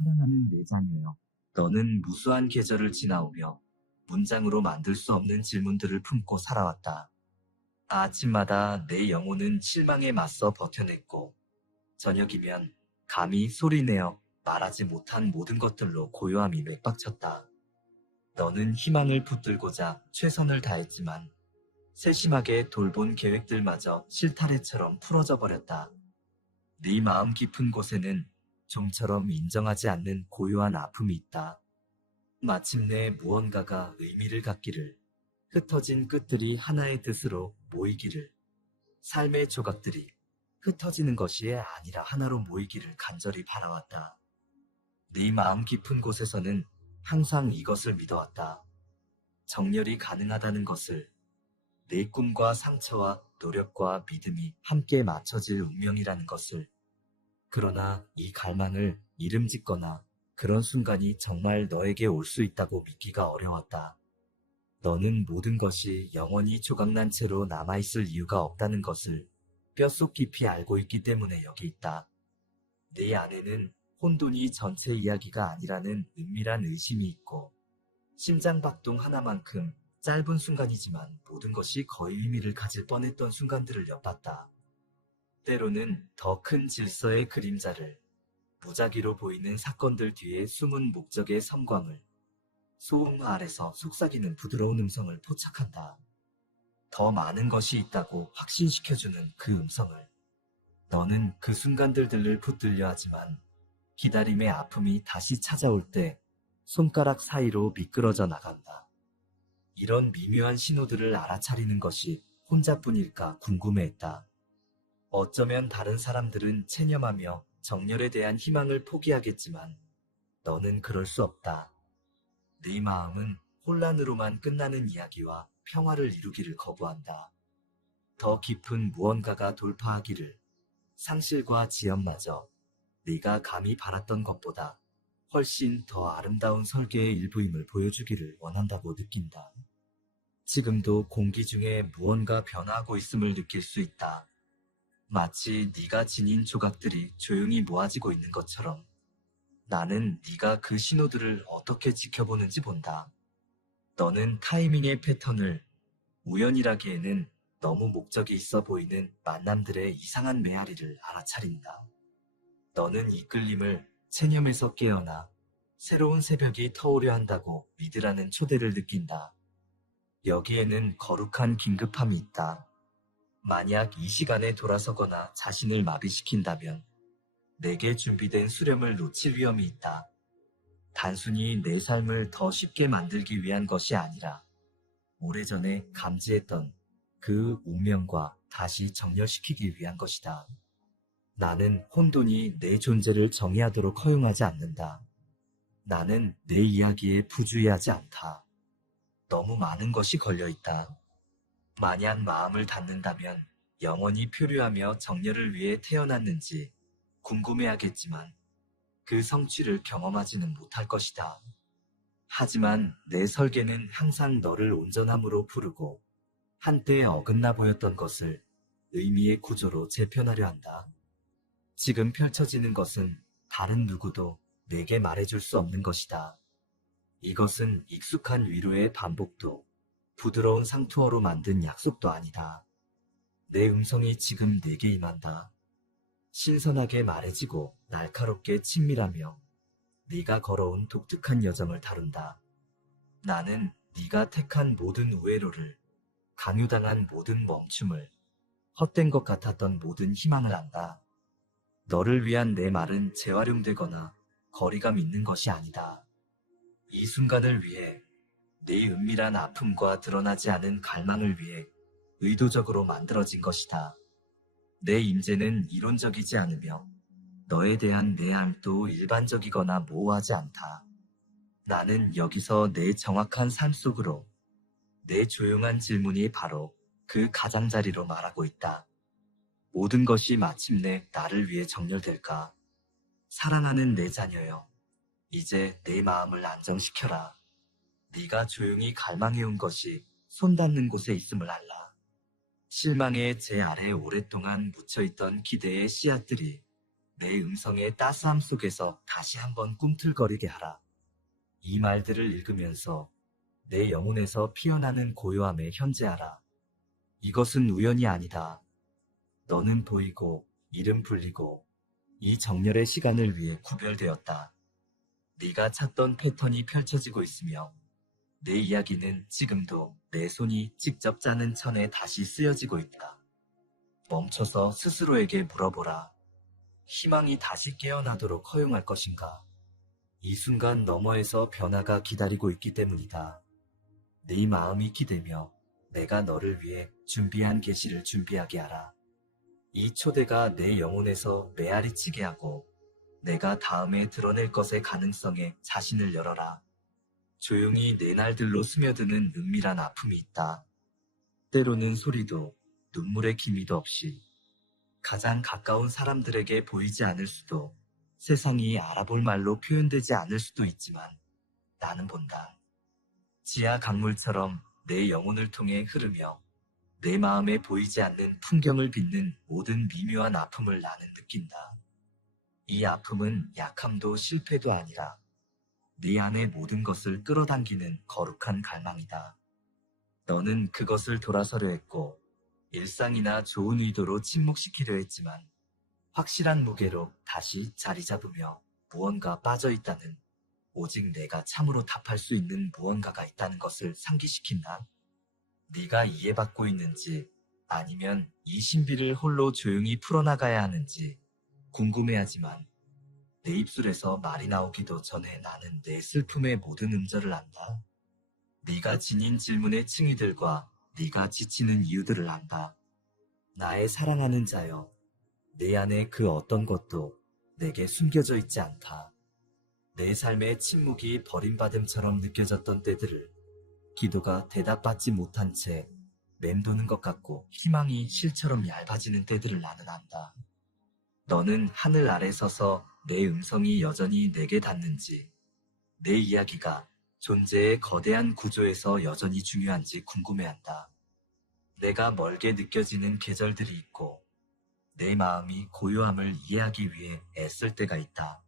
사랑하는 내 자녀여. 너는 무수한 계절을 지나오며 문장으로 만들 수 없는 질문들을 품고 살아왔다. 아침마다 내 영혼은 실망에 맞서 버텨냈고, 저녁이면 감히 소리내어 말하지 못한 모든 것들로 고요함이 맥박쳤다. 너는 희망을 붙들고자 최선을 다했지만 세심하게 돌본 계획들마저 실타래처럼 풀어져 버렸다. 네 마음 깊은 곳에는 좀처럼 인정하지 않는 고요한 아픔이 있다. 마침내 무언가가 의미를 갖기를, 흩어진 끝들이 하나의 뜻으로 모이기를, 삶의 조각들이 흩어지는 것이 아니라 하나로 모이기를 간절히 바라왔다. 네 마음 깊은 곳에서는 항상 이것을 믿어왔다. 정렬이 가능하다는 것을, 내 꿈과 상처와 노력과 믿음이 함께 맞춰질 운명이라는 것을. 그러나 이 갈망을 이름 짓거나 그런 순간이 정말 너에게 올 수 있다고 믿기가 어려웠다. 너는 모든 것이 영원히 조각난 채로 남아있을 이유가 없다는 것을 뼛속 깊이 알고 있기 때문에 여기 있다. 내 안에는 혼돈이 전체 이야기가 아니라는 은밀한 의심이 있고, 심장박동 하나만큼 짧은 순간이지만 모든 것이 거의 의미를 가질 뻔했던 순간들을 엿봤다. 때로는 더 큰 질서의 그림자를, 무작위로 보이는 사건들 뒤에 숨은 목적의 섬광을, 소음 아래서 속삭이는 부드러운 음성을 포착한다. 더 많은 것이 있다고 확신시켜주는 그 음성을. 너는 그 순간들을 붙들려 하지만 기다림의 아픔이 다시 찾아올 때 손가락 사이로 미끄러져 나간다. 이런 미묘한 신호들을 알아차리는 것이 혼자뿐일까 궁금해했다. 어쩌면 다른 사람들은 체념하며 정열에 대한 희망을 포기하겠지만 너는 그럴 수 없다. 네 마음은 혼란으로만 끝나는 이야기와 평화를 이루기를 거부한다. 더 깊은 무언가가 돌파하기를, 상실과 지연마저 네가 감히 바랐던 것보다 훨씬 더 아름다운 설계의 일부임을 보여주기를 원한다고 느낀다. 지금도 공기 중에 무언가 변화하고 있음을 느낄 수 있다. 마치 네가 지닌 조각들이 조용히 모아지고 있는 것처럼 나는 네가 그 신호들을 어떻게 지켜보는지 본다. 너는 타이밍의 패턴을, 우연이라기에는 너무 목적이 있어 보이는 만남들의 이상한 메아리를 알아차린다. 너는 이끌림을 체념에서 깨어나 새로운 새벽이 터오려 한다고 믿으라는 초대를 느낀다. 여기에는 거룩한 긴급함이 있다. 만약 이 시간에 돌아서거나 자신을 마비시킨다면 내게 준비된 수렴을 놓칠 위험이 있다. 단순히 내 삶을 더 쉽게 만들기 위한 것이 아니라 오래전에 감지했던 그 운명과 다시 정렬시키기 위한 것이다. 나는 혼돈이 내 존재를 정의하도록 허용하지 않는다. 나는 내 이야기에 부주의하지 않다. 너무 많은 것이 걸려있다. 만약 마음을 닫는다면 영원히 표류하며 정열을 위해 태어났는지 궁금해하겠지만 그 성취를 경험하지는 못할 것이다. 하지만 내 설계는 항상 너를 온전함으로 부르고 한때 어긋나 보였던 것을 의미의 구조로 재편하려 한다. 지금 펼쳐지는 것은 다른 누구도 내게 말해줄 수 없는 것이다. 이것은 익숙한 위로의 반복도, 부드러운 상투어로 만든 약속도 아니다. 내 음성이 지금 내게 임한다. 신선하게 말해지고 날카롭게 친밀하며 네가 걸어온 독특한 여정을 다룬다. 나는 네가 택한 모든 우회로를, 강요당한 모든 멈춤을, 헛된 것 같았던 모든 희망을 안다. 너를 위한 내 말은 재활용되거나 거리감 있는 것이 아니다. 이 순간을 위해, 내 은밀한 아픔과 드러나지 않은 갈망을 위해 의도적으로 만들어진 것이다. 내 임재는 이론적이지 않으며 너에 대한 내 암도 일반적이거나 모호하지 않다. 나는 여기서 내 정확한 삶 속으로, 내 조용한 질문이 바로 그 가장자리로 말하고 있다. 모든 것이 마침내 나를 위해 정렬될까? 사랑하는 내 자녀여, 이제 내 마음을 안정시켜라. 네가 조용히 갈망해온 것이 손 닿는 곳에 있음을 알라. 실망의 제 아래 오랫동안 묻혀있던 기대의 씨앗들이 내 음성의 따스함 속에서 다시 한번 꿈틀거리게 하라. 이 말들을 읽으면서 내 영혼에서 피어나는 고요함에 현재하라. 이것은 우연이 아니다. 너는 보이고 이름 불리고 이 정렬의 시간을 위해 구별되었다. 네가 찾던 패턴이 펼쳐지고 있으며 내 이야기는 지금도 내 손이 직접 짜는 천에 다시 쓰여지고 있다. 멈춰서 스스로에게 물어보라. 희망이 다시 깨어나도록 허용할 것인가? 이 순간 너머에서 변화가 기다리고 있기 때문이다. 네 마음이 기대며 내가 너를 위해 준비한 계시를 준비하게 하라. 이 초대가 내 영혼에서 메아리치게 하고 내가 다음에 드러낼 것의 가능성에 자신을 열어라. 조용히 내 날들로 스며드는 은밀한 아픔이 있다. 때로는 소리도 눈물의 기미도 없이 가장 가까운 사람들에게 보이지 않을 수도 세상이 알아볼 말로 표현되지 않을 수도 있지만 나는 본다. 지하 강물처럼 내 영혼을 통해 흐르며 내 마음에 보이지 않는 풍경을 빚는 모든 미묘한 아픔을 나는 느낀다. 이 아픔은 약함도 실패도 아니라 네 안의 모든 것을 끌어당기는 거룩한 갈망이다. 너는 그것을 돌아서려 했고 일상이나 좋은 의도로 침묵시키려 했지만 확실한 무게로 다시 자리 잡으며 무언가 빠져있다는, 오직 내가 참으로 답할 수 있는 무언가가 있다는 것을 상기시킨다. 네가 이해받고 있는지 아니면 이 신비를 홀로 조용히 풀어나가야 하는지 궁금해하지만 내 입술에서 말이 나오기도 전에 나는 내 슬픔의 모든 음절을 안다. 네가 지닌 질문의 층위들과 네가 지치는 이유들을 안다. 나의 사랑하는 자여, 내 안에 그 어떤 것도 내게 숨겨져 있지 않다. 내 삶의 침묵이 버림받음처럼 느껴졌던 때들을 기도가 대답받지 못한 채 맴도는 것 같고 희망이 실처럼 얇아지는 때들을 나는 안다. 너는 하늘 아래 서서 내 음성이 여전히 내게 닿는지, 내 이야기가 존재의 거대한 구조에서 여전히 중요한지 궁금해한다. 내가 멀게 느껴지는 계절들이 있고 내 마음이 고요함을 이해하기 위해 애쓸 때가 있다.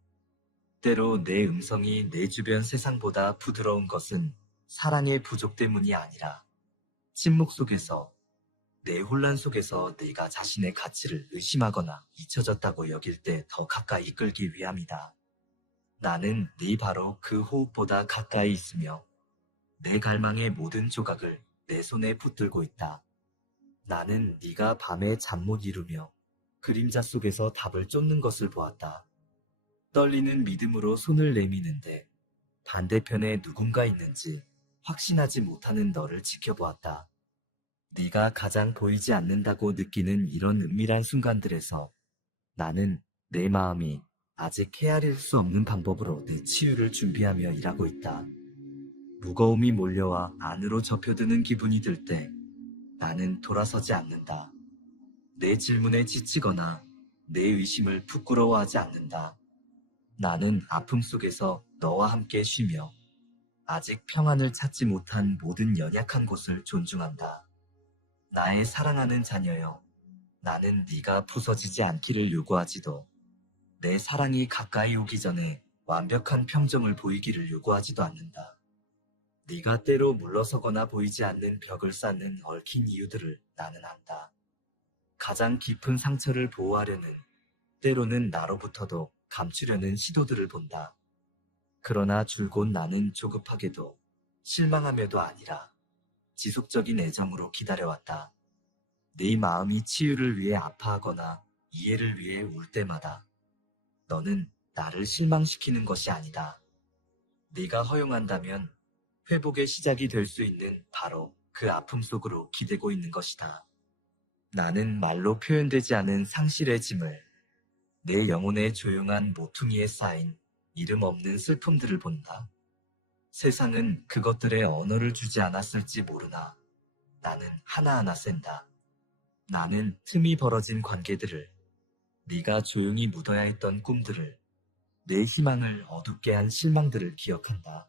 때로 내 음성이 내 주변 세상보다 부드러운 것은 사랑의 부족 때문이 아니라 침묵 속에서, 내 혼란 속에서 네가 자신의 가치를 의심하거나 잊혀졌다고 여길 때 더 가까이 끌기 위함이다. 나는 네 바로 그 호흡보다 가까이 있으며 내 갈망의 모든 조각을 내 손에 붙들고 있다. 나는 네가 밤에 잠 못 이루며 그림자 속에서 답을 쫓는 것을 보았다. 떨리는 믿음으로 손을 내미는데 반대편에 누군가 있는지 확신하지 못하는 너를 지켜보았다. 네가 가장 보이지 않는다고 느끼는 이런 은밀한 순간들에서 나는 내 마음이 아직 헤아릴 수 없는 방법으로 내 치유를 준비하며 일하고 있다. 무거움이 몰려와 안으로 접혀드는 기분이 들 때 나는 돌아서지 않는다. 내 질문에 지치거나 내 의심을 부끄러워하지 않는다. 나는 아픔 속에서 너와 함께 쉬며 아직 평안을 찾지 못한 모든 연약한 곳을 존중한다. 나의 사랑하는 자녀여, 나는 네가 부서지지 않기를 요구하지도 내 사랑이 가까이 오기 전에 완벽한 평정을 보이기를 요구하지도 않는다. 네가 때로 물러서거나 보이지 않는 벽을 쌓는 얽힌 이유들을 나는 안다. 가장 깊은 상처를 보호하려는, 때로는 나로부터도 감추려는 시도들을 본다. 그러나 줄곧 나는 조급하게도 실망하며도 아니라 지속적인 애정으로 기다려왔다. 네 마음이 치유를 위해 아파하거나 이해를 위해 울 때마다 너는 나를 실망시키는 것이 아니다. 네가 허용한다면 회복의 시작이 될 수 있는 바로 그 아픔 속으로 기대고 있는 것이다. 나는 말로 표현되지 않은 상실의 짐을, 내 영혼의 조용한 모퉁이에 쌓인 이름 없는 슬픔들을 본다. 세상은 그것들의 언어를 주지 않았을지 모르나 나는 하나하나 센다. 나는 틈이 벌어진 관계들을, 네가 조용히 묻어야 했던 꿈들을, 내 희망을 어둡게 한 실망들을 기억한다.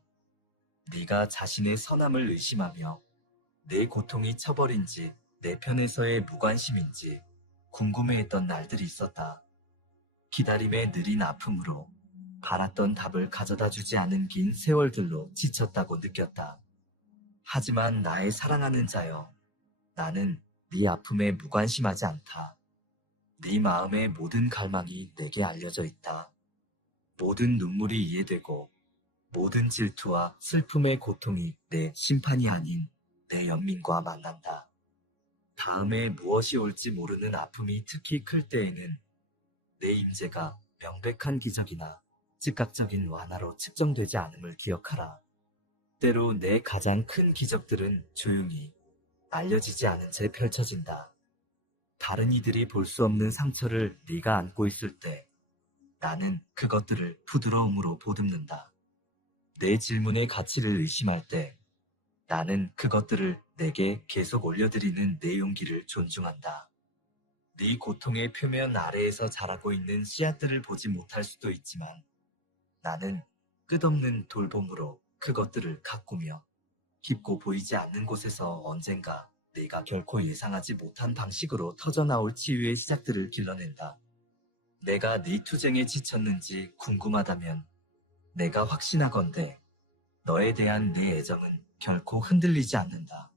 네가 자신의 선함을 의심하며 내 고통이 쳐버린지 내 편에서의 무관심인지 궁금해했던 날들이 있었다. 기다림의 느린 아픔으로 바랐던 답을 가져다 주지 않은 긴 세월들로 지쳤다고 느꼈다. 하지만 나의 사랑하는 자여, 나는 네 아픔에 무관심하지 않다. 네 마음의 모든 갈망이 내게 알려져 있다. 모든 눈물이 이해되고 모든 질투와 슬픔의 고통이 내 심판이 아닌 내 연민과 만난다. 다음에 무엇이 올지 모르는 아픔이 특히 클 때에는 내 임재가 명백한 기적이나 즉각적인 완화로 측정되지 않음을 기억하라. 때로 내 가장 큰 기적들은 조용히 알려지지 않은 채 펼쳐진다. 다른 이들이 볼 수 없는 상처를 네가 안고 있을 때 나는 그것들을 부드러움으로 보듬는다. 내 질문의 가치를 의심할 때 나는 그것들을 내게 계속 올려드리는 내 용기를 존중한다. 네 고통의 표면 아래에서 자라고 있는 씨앗들을 보지 못할 수도 있지만 나는 끝없는 돌봄으로 그것들을 가꾸며 깊고 보이지 않는 곳에서 언젠가 내가 결코 예상하지 못한 방식으로 터져나올 치유의 시작들을 길러낸다. 내가 네 투쟁에 지쳤는지 궁금하다면 내가 확신하건대 너에 대한 내 애정은 결코 흔들리지 않는다.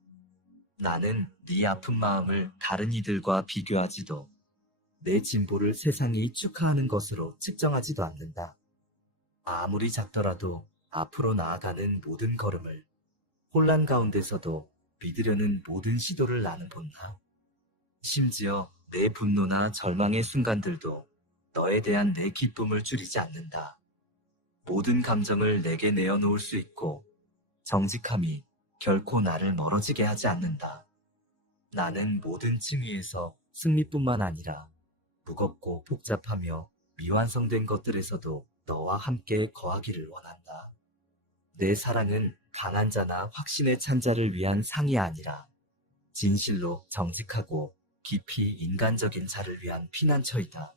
나는 네 아픈 마음을 다른 이들과 비교하지도 내 진보를 세상이 축하하는 것으로 측정하지도 않는다. 아무리 작더라도 앞으로 나아가는 모든 걸음을 혼란 가운데서도 믿으려는 모든 시도를 나는 본다. 심지어 내 분노나 절망의 순간들도 너에 대한 내 기쁨을 줄이지 않는다. 모든 감정을 내게 내어놓을 수 있고 정직함이 결코 나를 멀어지게 하지 않는다. 나는 모든 층위에서 승리뿐만 아니라 무겁고 복잡하며 미완성된 것들에서도 너와 함께 거하기를 원한다. 내 사랑은 강한 자나 확신에 찬 자를 위한 상이 아니라 진실로 정직하고 깊이 인간적인 자를 위한 피난처이다.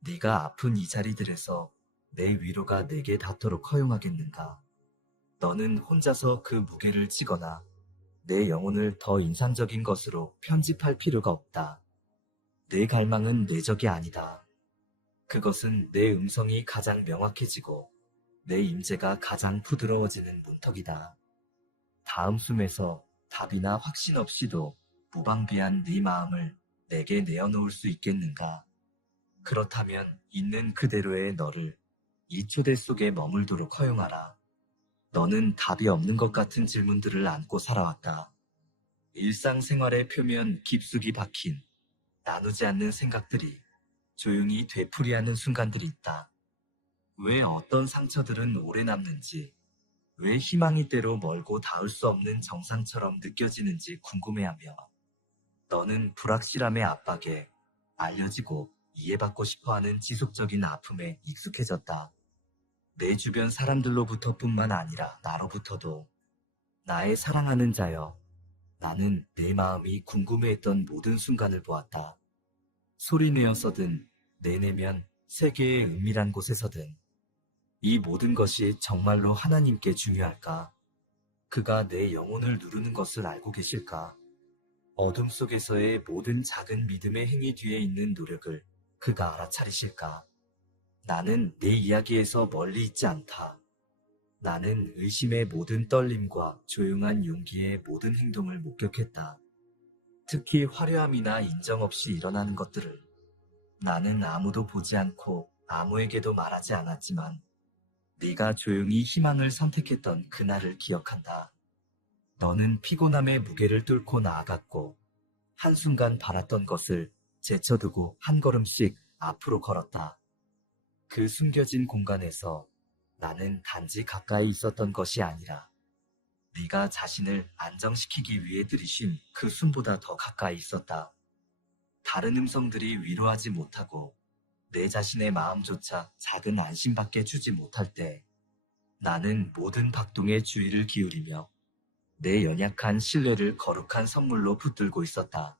네가 아픈 이 자리들에서 내 위로가 내게 닿도록 허용하겠는가? 너는 혼자서 그 무게를 지거나 내 영혼을 더 인상적인 것으로 편집할 필요가 없다. 내 갈망은 내적이 아니다. 그것은 내 음성이 가장 명확해지고 내 임재가 가장 부드러워지는 문턱이다. 다음 숨에서 답이나 확신 없이도 무방비한 네 마음을 내게 내어놓을 수 있겠는가? 그렇다면 있는 그대로의 너를 이 초대 속에 머물도록 허용하라. 너는 답이 없는 것 같은 질문들을 안고 살아왔다. 일상생활의 표면 깊숙이 박힌 나누지 않는 생각들이 조용히 되풀이하는 순간들이 있다. 왜 어떤 상처들은 오래 남는지, 왜 희망이 때로 멀고 닿을 수 없는 정상처럼 느껴지는지 궁금해하며 너는 불확실함의 압박에 알려지고 이해받고 싶어하는 지속적인 아픔에 익숙해졌다. 내 주변 사람들로부터뿐만 아니라 나로부터도 나의 사랑하는 자여, 나는 내 마음이 궁금해했던 모든 순간을 보았다. 소리내어서든 내 내면 세계의 은밀한 곳에서든 이 모든 것이 정말로 하나님께 중요할까? 그가 내 영혼을 누르는 것을 알고 계실까? 어둠 속에서의 모든 작은 믿음의 행위 뒤에 있는 노력을 그가 알아차리실까? 나는 내 이야기에서 멀리 있지 않다. 나는 의심의 모든 떨림과 조용한 용기의 모든 행동을 목격했다. 특히 화려함이나 인정 없이 일어나는 것들을. 나는 아무도 보지 않고 아무에게도 말하지 않았지만 네가 조용히 희망을 선택했던 그날을 기억한다. 너는 피곤함의 무게를 뚫고 나아갔고 한순간 바랐던 것을 제쳐두고 한 걸음씩 앞으로 걸었다. 그 숨겨진 공간에서 나는 단지 가까이 있었던 것이 아니라 네가 자신을 안정시키기 위해 들이신 그 숨보다 더 가까이 있었다. 다른 음성들이 위로하지 못하고 내 자신의 마음조차 작은 안심밖에 주지 못할 때 나는 모든 박동에 주의를 기울이며 내 연약한 신뢰를 거룩한 선물로 붙들고 있었다.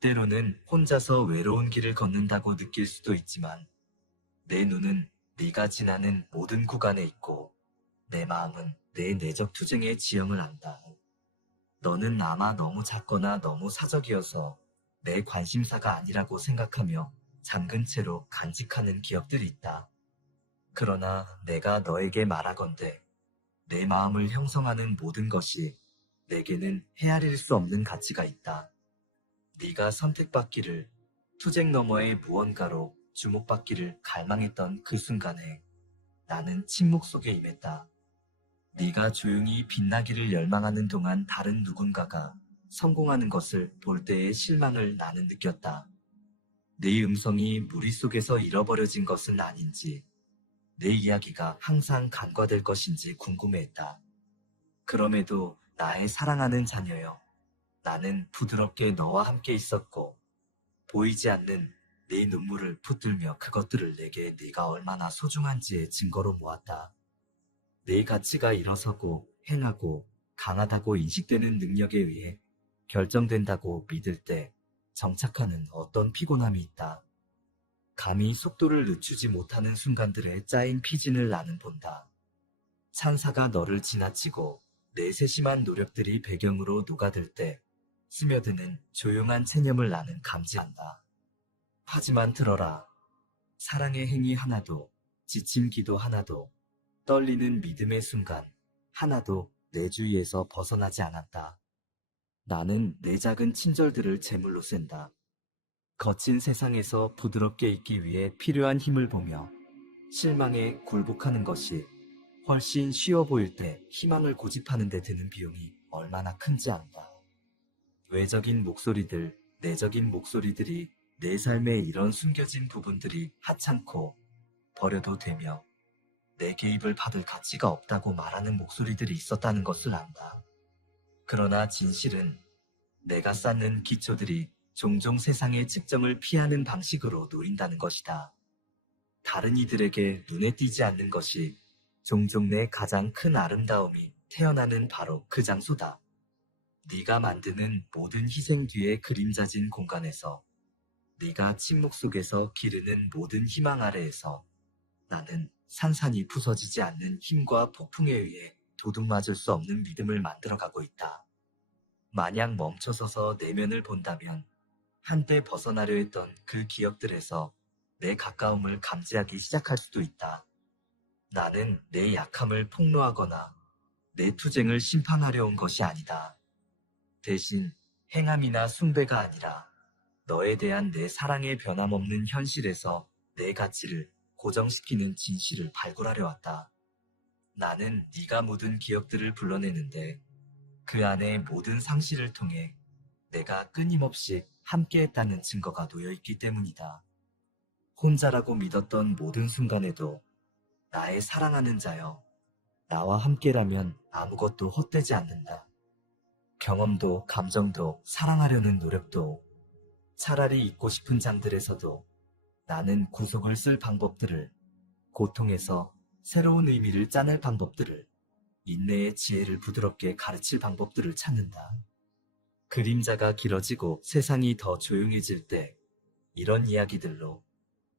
때로는 혼자서 외로운 길을 걷는다고 느낄 수도 있지만 내 눈은 네가 지나는 모든 구간에 있고 내 마음은 내 내적 투쟁의 지형을 안다. 너는 아마 너무 작거나 너무 사적이어서 내 관심사가 아니라고 생각하며 잠근 채로 간직하는 기억들이 있다. 그러나 내가 너에게 말하건대 내 마음을 형성하는 모든 것이 내게는 헤아릴 수 없는 가치가 있다. 네가 선택받기를, 투쟁 너머의 무언가로 주목받기를 갈망했던 그 순간에 나는 침묵 속에 임했다. 네가 조용히 빛나기를 열망하는 동안 다른 누군가가 성공하는 것을 볼 때의 실망을 나는 느꼈다. 네 음성이 무리 속에서 잃어버려진 것은 아닌지, 내 이야기가 항상 간과될 것인지 궁금해했다. 그럼에도 나의 사랑하는 자녀여, 나는 부드럽게 너와 함께 있었고, 보이지 않는 네 눈물을 붙들며 그것들을 내게 네가 얼마나 소중한지의 증거로 모았다. 네 가치가 일어서고 행하고 강하다고 인식되는 능력에 의해 결정된다고 믿을 때 정착하는 어떤 피곤함이 있다. 감히 속도를 늦추지 못하는 순간들에 짜인 피진을 나는 본다. 찬사가 너를 지나치고 내 세심한 노력들이 배경으로 녹아들 때 스며드는 조용한 체념을 나는 감지한다. 하지만 들어라. 사랑의 행위 하나도, 지친 기도 하나도, 떨리는 믿음의 순간 하나도 내 주위에서 벗어나지 않았다. 나는 내 작은 친절들을 제물로 쓴다. 거친 세상에서 부드럽게 있기 위해 필요한 힘을 보며 실망에 굴복하는 것이 훨씬 쉬워 보일 때 희망을 고집하는 데 드는 비용이 얼마나 큰지 안다. 외적인 목소리들, 내적인 목소리들이 내 삶의 이런 숨겨진 부분들이 하찮고 버려도 되며 내 개입을 받을 가치가 없다고 말하는 목소리들이 있었다는 것을 안다. 그러나 진실은 내가 쌓는 기초들이 종종 세상의 측정을 피하는 방식으로 노린다는 것이다. 다른 이들에게 눈에 띄지 않는 것이 종종 내 가장 큰 아름다움이 태어나는 바로 그 장소다. 네가 만드는 모든 희생 뒤의 그림자진 공간에서, 네가 침묵 속에서 기르는 모든 희망 아래에서 나는 산산이 부서지지 않는 힘과 폭풍에 의해 도둑맞을 수 없는 믿음을 만들어가고 있다. 만약 멈춰서서 내면을 본다면 한때 벗어나려 했던 그 기억들에서 내 가까움을 감지하기 시작할 수도 있다. 나는 내 약함을 폭로하거나 내 투쟁을 심판하려 온 것이 아니다. 대신 행함이나 숭배가 아니라 너에 대한 내 사랑의 변함없는 현실에서 내 가치를 고정시키는 진실을 발굴하려 왔다. 나는 네가 묻은 기억들을 불러내는데 그 안에 모든 상실을 통해 내가 끊임없이 함께했다는 증거가 놓여있기 때문이다. 혼자라고 믿었던 모든 순간에도 나의 사랑하는 자여, 나와 함께라면 아무것도 헛되지 않는다. 경험도 감정도 사랑하려는 노력도 차라리 잊고 싶은 장들에서도 나는 구속을 쓸 방법들을, 고통에서 새로운 의미를 짜낼 방법들을, 인내의 지혜를 부드럽게 가르칠 방법들을 찾는다. 그림자가 길어지고 세상이 더 조용해질 때 이런 이야기들로,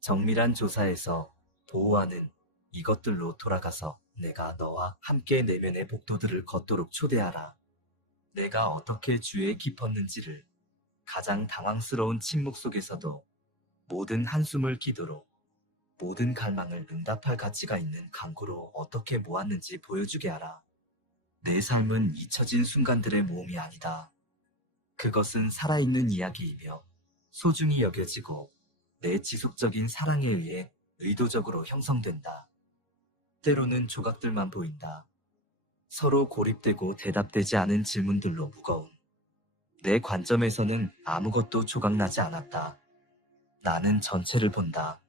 정밀한 조사에서 보호하는 이것들로 돌아가서 내가 너와 함께 내면의 복도들을 걷도록 초대하라. 내가 어떻게 주에 깊었는지를 가장 당황스러운 침묵 속에서도 모든 한숨을 기도로, 모든 갈망을 응답할 가치가 있는 강구로 어떻게 모았는지 보여주게 하라. 내 삶은 잊혀진 순간들의 모험이 아니다. 그것은 살아있는 이야기이며 소중히 여겨지고 내 지속적인 사랑에 의해 의도적으로 형성된다. 때로는 조각들만 보인다. 서로 고립되고 대답되지 않은 질문들로 무거운. 내 관점에서는 아무것도 조각나지 않았다. 나는 전체를 본다.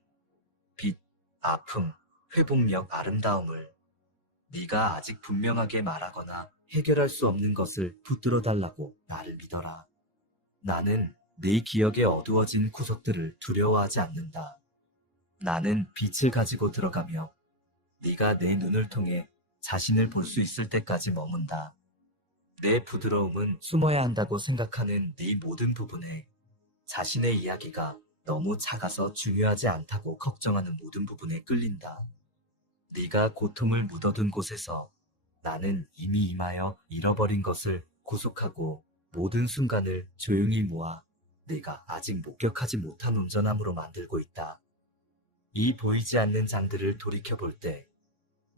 빛, 아픔, 회복력, 아름다움을. 네가 아직 분명하게 말하거나 해결할 수 없는 것을 붙들어 달라고 나를 믿어라. 나는 네 기억에 어두워진 구석들을 두려워하지 않는다. 나는 빛을 가지고 들어가며 네가 내 눈을 통해 자신을 볼 수 있을 때까지 머문다. 내 부드러움은 숨어야 한다고 생각하는 네 모든 부분에, 자신의 이야기가 너무 작아서 중요하지 않다고 걱정하는 모든 부분에 끌린다. 네가 고통을 묻어둔 곳에서 나는 이미 임하여 잃어버린 것을 구속하고 모든 순간을 조용히 모아 내가 아직 목격하지 못한 온전함으로 만들고 있다. 이 보이지 않는 장들을 돌이켜볼 때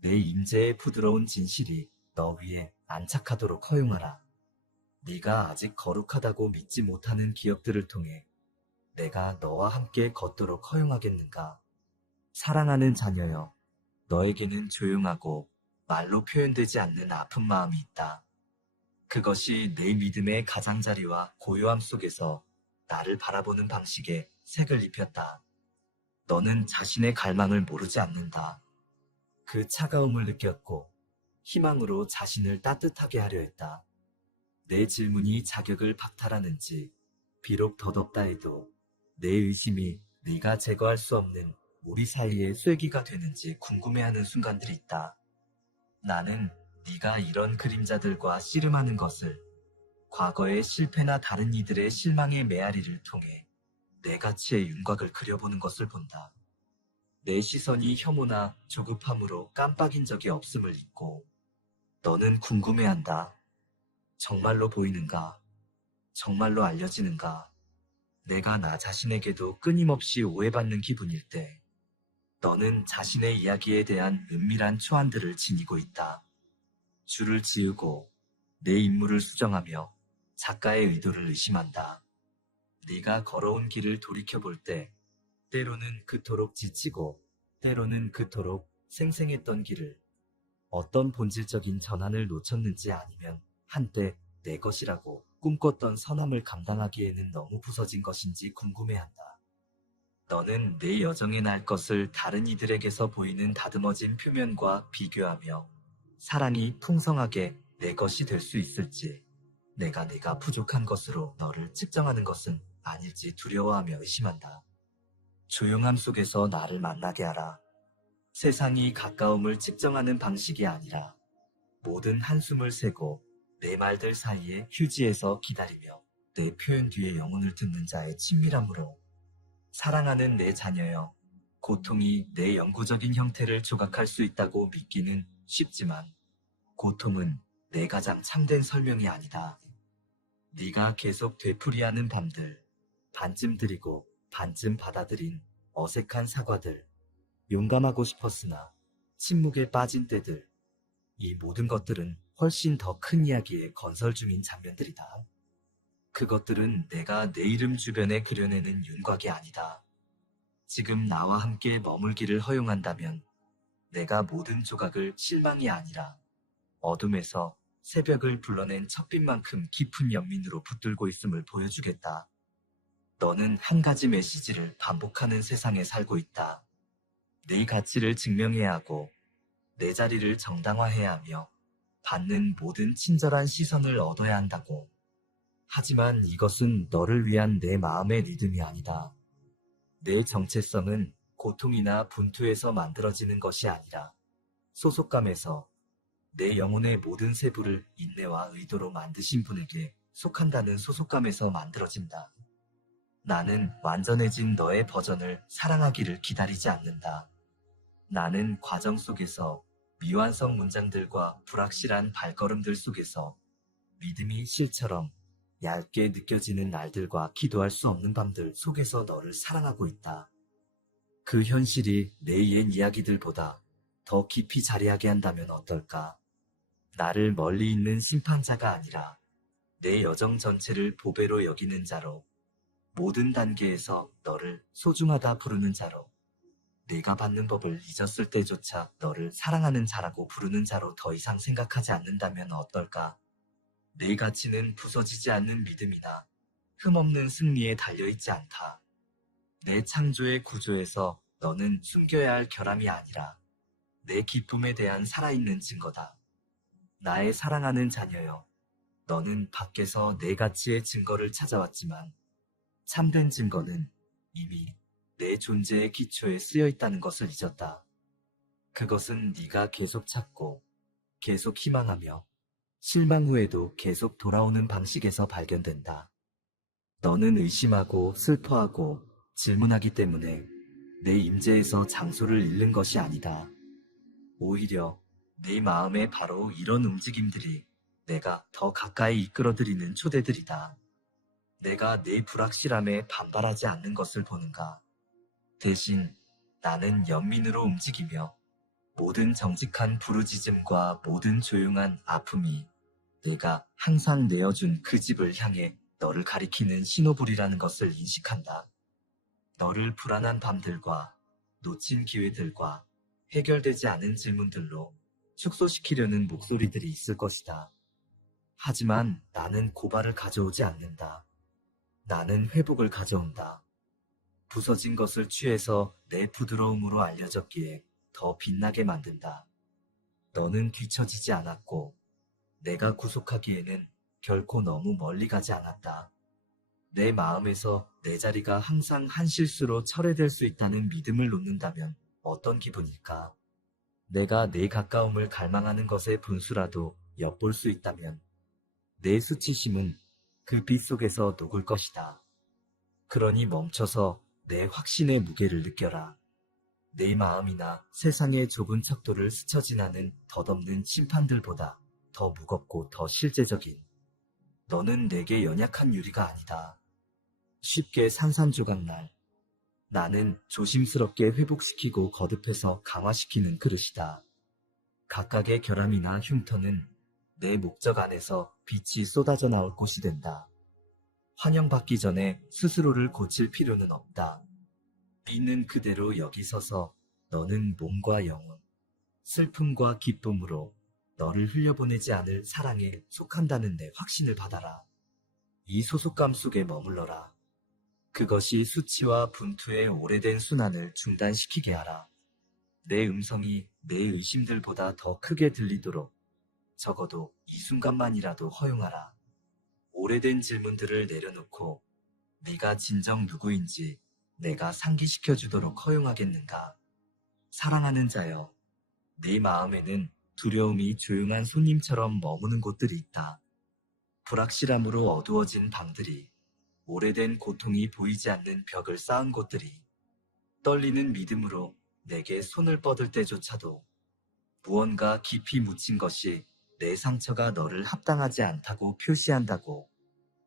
내 임재의 부드러운 진실이 너 위에 안착하도록 허용하라. 네가 아직 거룩하다고 믿지 못하는 기억들을 통해 내가 너와 함께 걷도록 허용하겠는가? 사랑하는 자녀여, 너에게는 조용하고 말로 표현되지 않는 아픈 마음이 있다. 그것이 내 믿음의 가장자리와 고요함 속에서 나를 바라보는 방식에 색을 입혔다. 너는 자신의 갈망을 모르지 않는다. 그 차가움을 느꼈고 희망으로 자신을 따뜻하게 하려 했다. 내 질문이 자격을 박탈하는지 비록 덧없다 해도 내 의심이 네가 제거할 수 없는 우리 사이의 쐐기가 되는지 궁금해하는 순간들이 있다. 나는 네가 이런 그림자들과 씨름하는 것을 과거의 실패나 다른 이들의 실망의 메아리를 통해 내 가치의 윤곽을 그려보는 것을 본다. 내 시선이 혐오나 조급함으로 깜빡인 적이 없음을 잊고 너는 궁금해한다. 정말로 보이는가? 정말로 알려지는가? 내가 나 자신에게도 끊임없이 오해받는 기분일 때 너는 자신의 이야기에 대한 은밀한 초안들을 지니고 있다. 줄을 지우고 내 인물을 수정하며 작가의 의도를 의심한다. 네가 걸어온 길을 돌이켜볼 때 때로는 그토록 지치고 때로는 그토록 생생했던 길을 어떤 본질적인 전환을 놓쳤는지 아니면 한때 내 것이라고 꿈꿨던 선함을 감당하기에는 너무 부서진 것인지 궁금해한다. 너는 내 여정에 날 것을 다른 이들에게서 보이는 다듬어진 표면과 비교하며 사랑이 풍성하게 내 것이 될 수 있을지, 내가 부족한 것으로 너를 측정하는 것은 아닐지 두려워하며 의심한다. 조용함 속에서 나를 만나게 하라. 세상이 가까움을 측정하는 방식이 아니라 모든 한숨을 세고 내 말들 사이에 휴지에서 기다리며 내 표현 뒤에 영혼을 듣는 자의 친밀함으로. 사랑하는 내 자녀여, 고통이 내 영구적인 형태를 조각할 수 있다고 믿기는 쉽지만 고통은 내 가장 참된 설명이 아니다. 네가 계속 되풀이하는 밤들, 반쯤 드리고 반쯤 받아들인 어색한 사과들, 용감하고 싶었으나 침묵에 빠진 때들, 이 모든 것들은 훨씬 더 큰 이야기의 건설 중인 장면들이다. 그것들은 내가 내 이름 주변에 그려내는 윤곽이 아니다. 지금 나와 함께 머물기를 허용한다면 내가 모든 조각을 실망이 아니라 어둠에서 새벽을 불러낸 첫빛만큼 깊은 연민으로 붙들고 있음을 보여주겠다. 너는 한 가지 메시지를 반복하는 세상에 살고 있다. 내 가치를 증명해야 하고 내 자리를 정당화해야 하며 받는 모든 친절한 시선을 얻어야 한다고. 하지만 이것은 너를 위한 내 마음의 리듬이 아니다. 내 정체성은 고통이나 분투에서 만들어지는 것이 아니라 소속감에서, 내 영혼의 모든 세부를 인내와 의도로 만드신 분에게 속한다는 소속감에서 만들어진다. 나는 완전해진 너의 버전을 사랑하기를 기다리지 않는다. 나는 과정 속에서 미완성 문장들과 불확실한 발걸음들 속에서 믿음이 실처럼 얇게 느껴지는 날들과 기도할 수 없는 밤들 속에서 너를 사랑하고 있다. 그 현실이 내 옛 이야기들보다 더 깊이 자리하게 한다면 어떨까? 나를 멀리 있는 심판자가 아니라 내 여정 전체를 보배로 여기는 자로, 모든 단계에서 너를 소중하다 부르는 자로, 내가 받는 법을 잊었을 때조차 너를 사랑하는 자라고 부르는 자로 더 이상 생각하지 않는다면 어떨까? 내 가치는 부서지지 않는 믿음이나 흠없는 승리에 달려있지 않다. 내 창조의 구조에서 너는 숨겨야 할 결함이 아니라 내 기쁨에 대한 살아있는 증거다. 나의 사랑하는 자녀여, 너는 밖에서 내 가치의 증거를 찾아왔지만 참된 증거는 이미 내 존재의 기초에 쓰여 있다는 것을 잊었다. 그것은 네가 계속 찾고 계속 희망하며 실망 후에도 계속 돌아오는 방식에서 발견된다. 너는 의심하고 슬퍼하고 질문하기 때문에 내 임재에서 장소를 잃는 것이 아니다. 오히려 네 마음에 바로 이런 움직임들이 내가 더 가까이 이끌어들이는 초대들이다. 내가 내 불확실함에 반발하지 않는 것을 보는가? 대신 나는 연민으로 움직이며 모든 정직한 부르짖음과 모든 조용한 아픔이 내가 항상 내어준 그 집을 향해 너를 가리키는 신호불이라는 것을 인식한다. 너를 불안한 밤들과 놓친 기회들과 해결되지 않은 질문들로 축소시키려는 목소리들이 있을 것이다. 하지만 나는 고발을 가져오지 않는다. 나는 회복을 가져온다. 부서진 것을 취해서 내 부드러움으로 알려졌기에 더 빛나게 만든다. 너는 뒤처지지 않았고 내가 구속하기에는 결코 너무 멀리 가지 않았다. 내 마음에서 내 자리가 항상 한 실수로 철회될 수 있다는 믿음을 놓는다면 어떤 기분일까? 내가 내 가까움을 갈망하는 것의 분수라도 엿볼 수 있다면 내 수치심은 그 빛 속에서 녹을 것이다. 그러니 멈춰서 내 확신의 무게를 느껴라. 내 마음이나 세상의 좁은 척도를 스쳐 지나는 덧없는 심판들보다 더 무겁고 더 실제적인 너는 내게 연약한 유리가 아니다. 쉽게 산산조각날 나는 조심스럽게 회복시키고 거듭해서 강화시키는 그릇이다. 각각의 결함이나 흉터는 내 목적 안에서 빛이 쏟아져 나올 곳이 된다. 환영받기 전에 스스로를 고칠 필요는 없다. 있는 그대로 여기 서서 너는 몸과 영혼, 슬픔과 기쁨으로 너를 흘려보내지 않을 사랑에 속한다는 내 확신을 받아라. 이 소속감 속에 머물러라. 그것이 수치와 분투의 오래된 순환을 중단시키게 하라. 내 음성이 내 의심들보다 더 크게 들리도록 적어도 이 순간만이라도 허용하라. 오래된 질문들을 내려놓고 네가 진정 누구인지 내가 상기시켜주도록 허용하겠는가? 사랑하는 자여, 네 마음에는 두려움이 조용한 손님처럼 머무는 곳들이 있다. 불확실함으로 어두워진 방들이, 오래된 고통이 보이지 않는 벽을 쌓은 곳들이, 떨리는 믿음으로 내게 손을 뻗을 때조차도 무언가 깊이 묻힌 것이 내 상처가 너를 합당하지 않다고 표시한다고,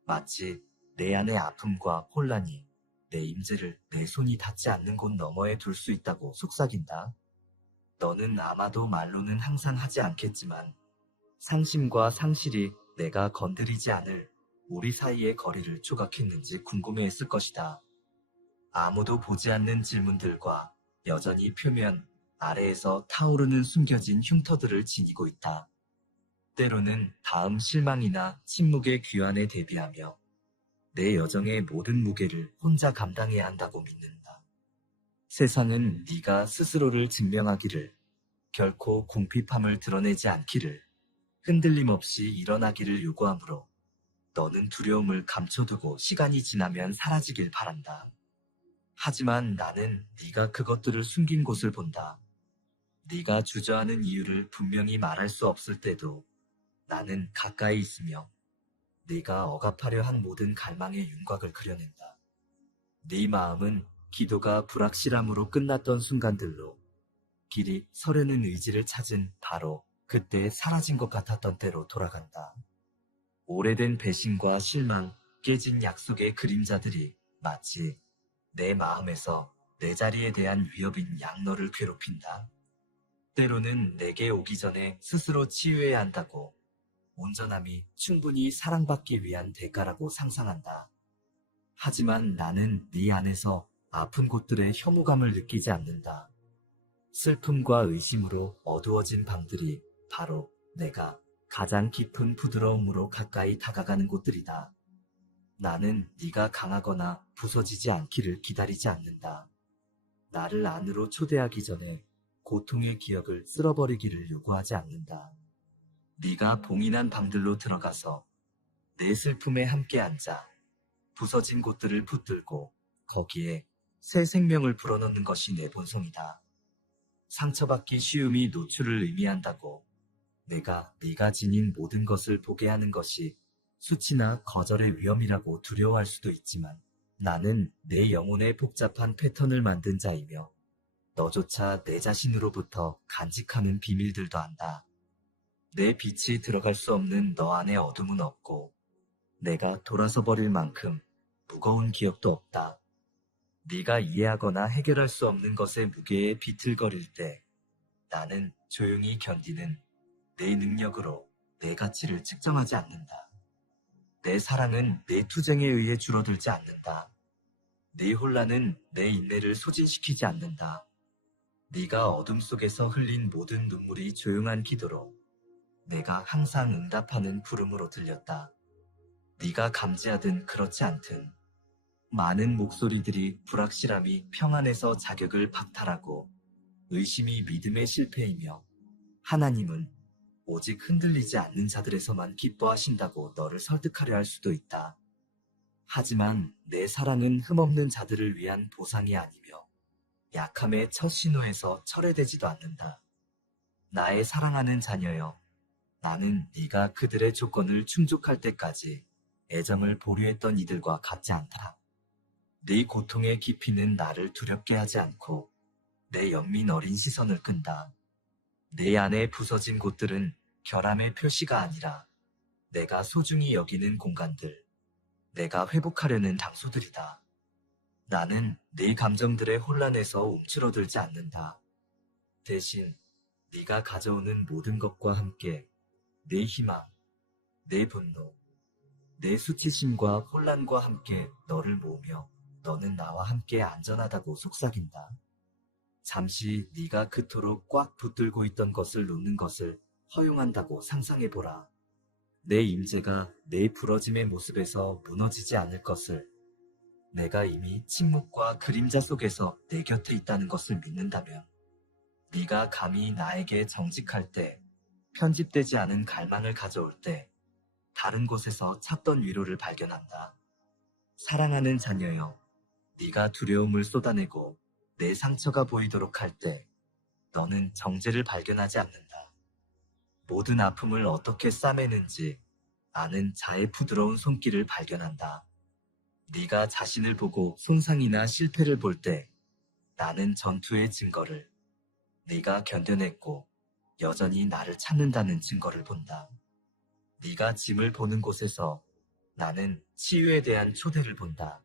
마치 내 안의 아픔과 혼란이 내 임재를 내 손이 닿지 않는 곳 너머에 둘 수 있다고 속삭인다. 너는 아마도 말로는 항상 하지 않겠지만 상심과 상실이 내가 건드리지 않을 우리 사이의 거리를 조각했는지 궁금해했을 것이다. 아무도 보지 않는 질문들과 여전히 표면 아래에서 타오르는 숨겨진 흉터들을 지니고 있다. 때로는 다음 실망이나 침묵의 귀환에 대비하며 내 여정의 모든 무게를 혼자 감당해야 한다고 믿는다. 세상은 네가 스스로를 증명하기를, 결코 궁핍함을 드러내지 않기를, 흔들림 없이 일어나기를 요구하므로 너는 두려움을 감춰두고 시간이 지나면 사라지길 바란다. 하지만 나는 네가 그것들을 숨긴 곳을 본다. 네가 주저하는 이유를 분명히 말할 수 없을 때도 나는 가까이 있으며 네가 억압하려 한 모든 갈망의 윤곽을 그려낸다. 네 마음은 기도가 불확실함으로 끝났던 순간들로 길이 서려는 의지를 찾은 바로 그때 사라진 것 같았던 때로 돌아간다. 오래된 배신과 실망, 깨진 약속의 그림자들이 마치 내 마음에서 내 자리에 대한 위협인 양너를 괴롭힌다. 때로는 내게 오기 전에 스스로 치유해야 한다고, 온전함이 충분히 사랑받기 위한 대가라고 상상한다. 하지만 나는 네 안에서 아픈 곳들의 혐오감을 느끼지 않는다. 슬픔과 의심으로 어두워진 방들이 바로 내가 가장 깊은 부드러움으로 가까이 다가가는 곳들이다. 나는 네가 강하거나 부서지지 않기를 기다리지 않는다. 나를 안으로 초대하기 전에 고통의 기억을 쓸어버리기를 요구하지 않는다. 네가 봉인한 방들로 들어가서 내 슬픔에 함께 앉아 부서진 곳들을 붙들고 거기에 새 생명을 불어넣는 것이 내 본성이다. 상처받기 쉬움이 노출을 의미한다고 내가 네가 지닌 모든 것을 보게 하는 것이 수치나 거절의 위험이라고 두려워할 수도 있지만 나는 내 영혼의 복잡한 패턴을 만든 자이며 너조차 내 자신으로부터 간직하는 비밀들도 안다. 내 빛이 들어갈 수 없는 너 안에 어둠은 없고 내가 돌아서 버릴 만큼 무거운 기억도 없다. 네가 이해하거나 해결할 수 없는 것의 무게에 비틀거릴 때 나는 조용히 견디는 내 능력으로 내 가치를 측정하지 않는다. 내 사랑은 내 투쟁에 의해 줄어들지 않는다. 네 혼란은 내 인내를 소진시키지 않는다. 네가 어둠 속에서 흘린 모든 눈물이 조용한 기도로 내가 항상 응답하는 부름으로 들렸다. 네가 감지하든 그렇지 않든 많은 목소리들이 불확실함이 평안에서 자격을 박탈하고 의심이 믿음의 실패이며 하나님은 오직 흔들리지 않는 자들에서만 기뻐하신다고 너를 설득하려 할 수도 있다. 하지만 내 사랑은 흠없는 자들을 위한 보상이 아니며 약함의 첫 신호에서 철회되지도 않는다. 나의 사랑하는 자녀여, 나는 네가 그들의 조건을 충족할 때까지 애정을 보류했던 이들과 같지 않다. 네 고통의 깊이는 나를 두렵게 하지 않고 내 연민 어린 시선을 끈다. 내 안에 부서진 곳들은 결함의 표시가 아니라 내가 소중히 여기는 공간들, 내가 회복하려는 장소들이다. 나는 네 감정들의 혼란에서 움츠러들지 않는다. 대신 네가 가져오는 모든 것과 함께 내 희망, 내 분노, 내 수치심과 혼란과 함께 너를 모으며 너는 나와 함께 안전하다고 속삭인다. 잠시 네가 그토록 꽉 붙들고 있던 것을 놓는 것을 허용한다고 상상해보라. 내 임재가 내 부러짐의 모습에서 무너지지 않을 것을, 내가 이미 침묵과 그림자 속에서 내 곁에 있다는 것을 믿는다면 네가 감히 나에게 정직할 때, 편집되지 않은 갈망을 가져올 때 다른 곳에서 찾던 위로를 발견한다. 사랑하는 자녀여, 네가 두려움을 쏟아내고 내 상처가 보이도록 할 때 너는 정죄를 발견하지 않는다. 모든 아픔을 어떻게 싸매는지 아는 자의 부드러운 손길을 발견한다. 네가 자신을 보고 손상이나 실패를 볼 때 나는 전투의 증거를, 네가 견뎌냈고 여전히 나를 찾는다는 증거를 본다. 네가 짐을 보는 곳에서 나는 치유에 대한 초대를 본다.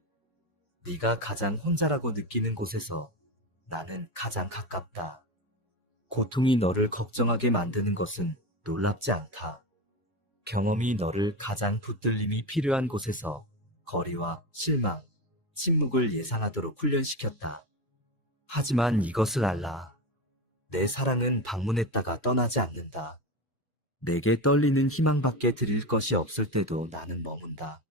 네가 가장 혼자라고 느끼는 곳에서 나는 가장 가깝다. 고통이 너를 걱정하게 만드는 것은 놀랍지 않다. 경험이 너를 가장 붙들림이 필요한 곳에서 거리와 실망, 침묵을 예상하도록 훈련시켰다. 하지만 이것을 알라. 내 사랑은 방문했다가 떠나지 않는다. 내게 떨리는 희망밖에 드릴 것이 없을 때도 나는 머문다.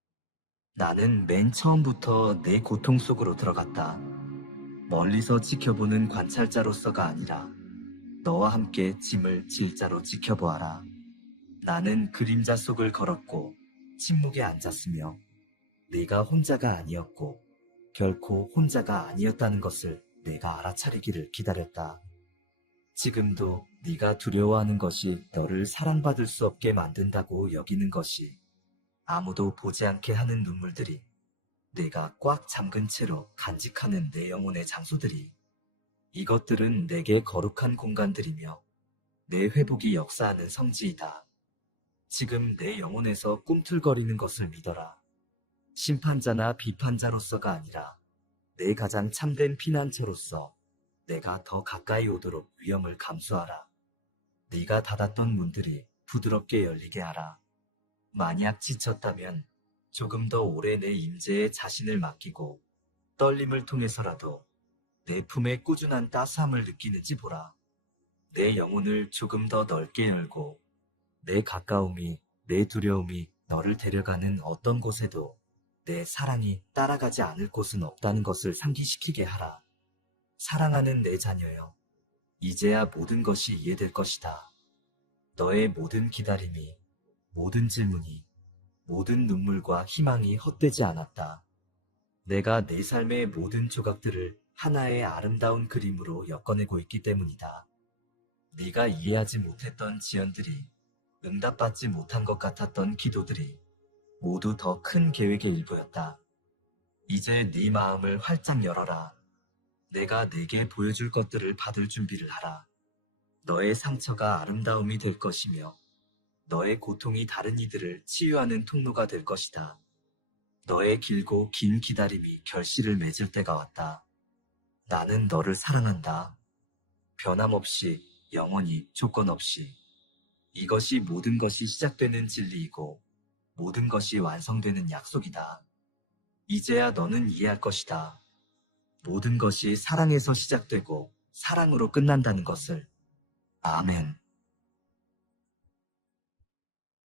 나는 맨 처음부터 내 고통 속으로 들어갔다. 멀리서 지켜보는 관찰자로서가 아니라 너와 함께 짐을 질자로 지켜보아라. 나는 그림자 속을 걸었고 침묵에 앉았으며 네가 혼자가 아니었고 결코 혼자가 아니었다는 것을 내가 알아차리기를 기다렸다. 지금도 네가 두려워하는 것이 너를 사랑받을 수 없게 만든다고 여기는 것이 아무도 보지 않게 하는 눈물들이, 내가 꽉 잠근 채로 간직하는 내 영혼의 장소들이, 이것들은 내게 거룩한 공간들이며 내 회복이 역사하는 성지이다. 지금 내 영혼에서 꿈틀거리는 것을 믿어라. 심판자나 비판자로서가 아니라 내 가장 참된 피난처로서 내가 더 가까이 오도록 위험을 감수하라. 네가 닫았던 문들이 부드럽게 열리게 하라. 만약 지쳤다면 조금 더 오래 내 임재에 자신을 맡기고 떨림을 통해서라도 내 품에 꾸준한 따스함을 느끼는지 보라. 내 영혼을 조금 더 넓게 열고 내 가까움이, 내 두려움이 너를 데려가는 어떤 곳에도 내 사랑이 따라가지 않을 곳은 없다는 것을 상기시키게 하라. 사랑하는 내 자녀여, 이제야 모든 것이 이해될 것이다. 너의 모든 기다림이, 모든 질문이, 모든 눈물과 희망이 헛되지 않았다. 내가 내 삶의 모든 조각들을 하나의 아름다운 그림으로 엮어내고 있기 때문이다. 네가 이해하지 못했던 지연들이, 응답받지 못한 것 같았던 기도들이 모두 더 큰 계획의 일부였다. 이제 네 마음을 활짝 열어라. 내가 네게 보여줄 것들을 받을 준비를 하라. 너의 상처가 아름다움이 될 것이며 너의 고통이 다른 이들을 치유하는 통로가 될 것이다. 너의 길고 긴 기다림이 결실을 맺을 때가 왔다. 나는 너를 사랑한다. 변함없이, 영원히, 조건 없이. 이것이 모든 것이 시작되는 진리이고 모든 것이 완성되는 약속이다. 이제야 너는 이해할 것이다. 모든 것이 사랑에서 시작되고 사랑으로 끝난다는 것을. 아멘.